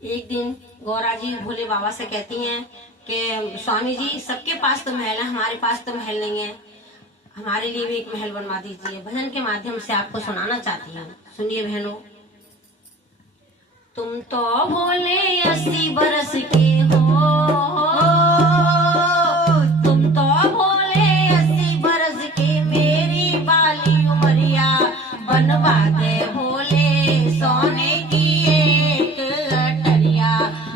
एक दिन गौरा जी भोले बाबा से कहती हैं कि स्वामी जी, सबके पास तो महल है, हमारे पास तो महल नहीं है, हमारे लिए भी एक महल बनवा दीजिए। भजन के माध्यम से आपको सुनाना चाहती हूँ, सुनिए बहनों। तुम तो भोले 80 बरस के हो, तुम तो भोले 80 बरस के, मेरी बाली उमरिया बनवा दे भोले सोने की एक अटरिया,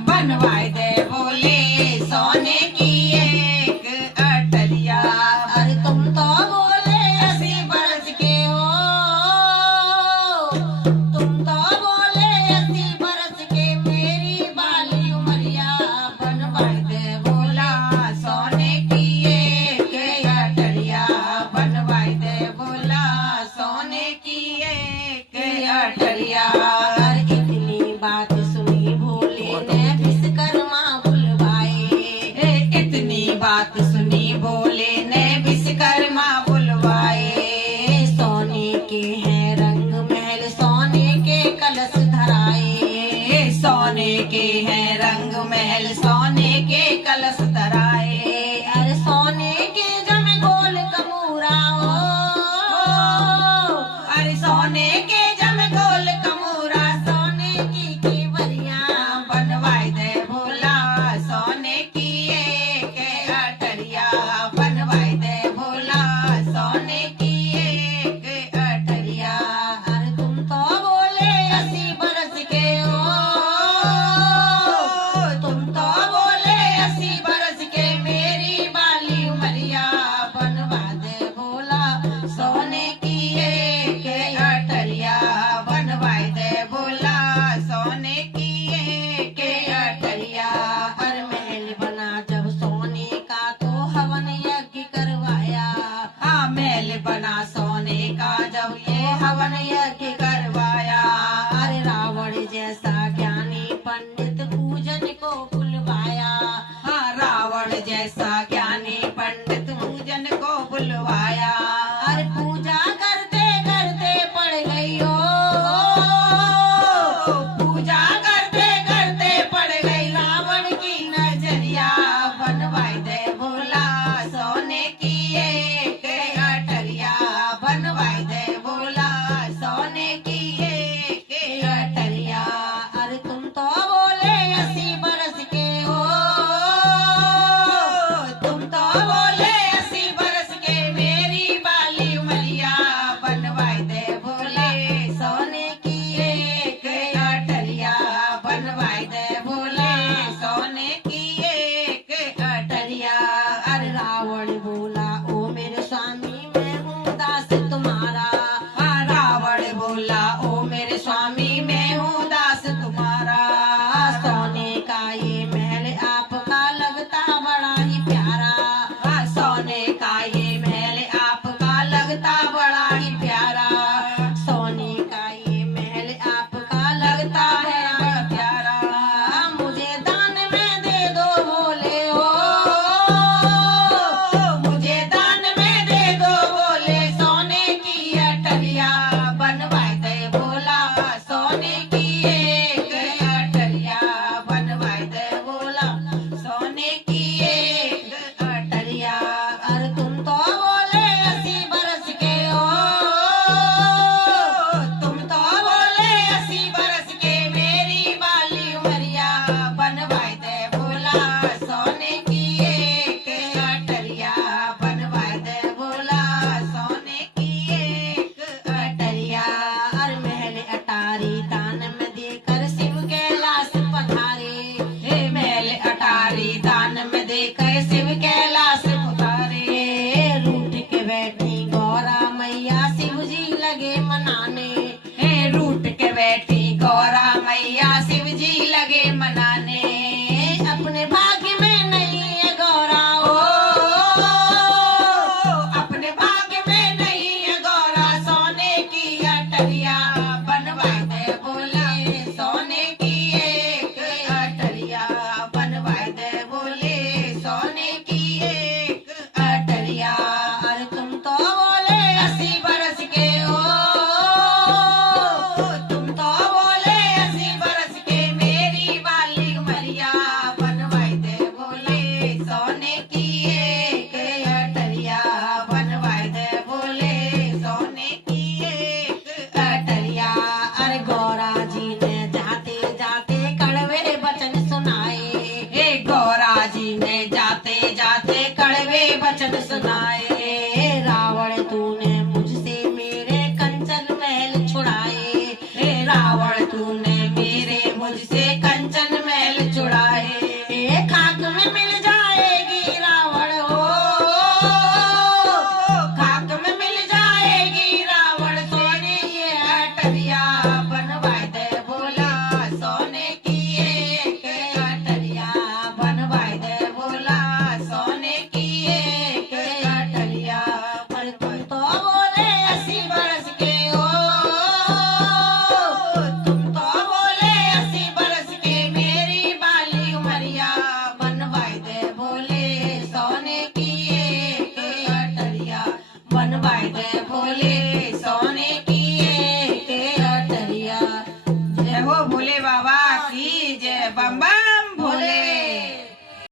बनवा दे भोले सोने की एक अटरिया। अरे तुम तो भोले 80 बरस के हो, तुम तो भोले 80 बरस के, मेरी बाली उमरिया बनवा दे भोला सोने की एक अटरिया, बनवा दे भोला सोने की एक अटरिया। इतनी बात सुनी भोले ने विश्वकर्मा बुलवाए, इतनी बात सुनी भोले ने विश्वकर्मा बुलवाए। सोने के हैं रंग महल, सोने के कलश धराए, सोने के हैं रंग महल, सोने के कलश धराए। अरे सोने के जम गोल कमूरा हो, अरे सोने के जम गोल कमूरा, सोने की केवरिया बनवाई दे भोला सोने की एक अटरिया, बनवाई दे भोला सोने की एक अटरिया। अरे तुम तो बोले 80 बरस के हो, तुम तो बोले 80 बरस के, मेरी बाली उमरिया बनवा दे भोला सोने की एक अटरिया, बनवाई दे भोला सोने की एक अटरिया। पर महल बना जब सोने का, तो हवन यज्ञ करवाया, हाँ महल बना सोने का, जब ये हवन यज्ञ करवाया। अरे रावण जैसा ज्ञानी पंडित पूजन को बुलवाया, हाँ रावण जैसा ज्ञानी पंडित पूजन को बुलवाया। अरे पूजा करते करते पड़ गई हो, पूजा करते करते पड़ गई रावण की नजरिया, बनवाई दे भोला सोने की एक अटरिया, बनवाई दे भोला सोने की एक अटरिया। अरे तुम तो बोले 80 बरस के हो, तुम तो बोले 80 बरस के, मेरी बाली उमरिया बनवाई दे भोले सोने की एक अटरिया, बनवाई दे भोले सोने की एक अटरिया। अरे रावण बोला ओ मेरे स्वामी, मैं हूँ दास तुम्हारा, हाँ रावण बोला ओ मेरे स्वामी, मैं हूँ दास तुम्हारा। सोने का ये महल आपका लगता बड़ा ही प्यारा, हाँ सोने का ये महल आपका लगता बड़ा ही प्यारा, सोने का ये महल आपका लगता है बड़ा प्यारा। मुझे दान में दे दो भोले हो, मुझे दान में दे दो बोले सोने की अटरिया, बनवाई दे भोला सोने की एक अटरिया, बनवाई दे भोला सोने की एक अटरिया। अरे तुम तो बोले 80 बरस के हो, तुम तो बोले 80 बरस के, मेरी बाली उमरिया बनवाई दे भोला सोने की एक अटरिया, बनवाई दे भोला सोने की एक अटरिया। अरे महल अटारी दान में देकर शिव कैलाश पधारे, हे महल अटारी दान में देकर शिव कैलाश उतारे। रूठ के बैठी गौरा मैया, शिव जी लगे मनाने, हे रूठ के बैठी गौरा मैया, शिव जी लगे मनाने। अपने भाग्य में नहीं है गौरा ओ हो, अपने भाग्य में नहीं है गौरा, सोने की अटरिया बनवाई दे बोले सोने की एक अटरिया, बनवाई दे बोले सोने की एक अटरिया। अरे तुम तो बोले 80 बरस के हो, तुम तो बोले 80 बरस के, मेरी बात दे भोले सोने की एक अटरिया। जय हो भोले बाबा की जय, बम बम भोले।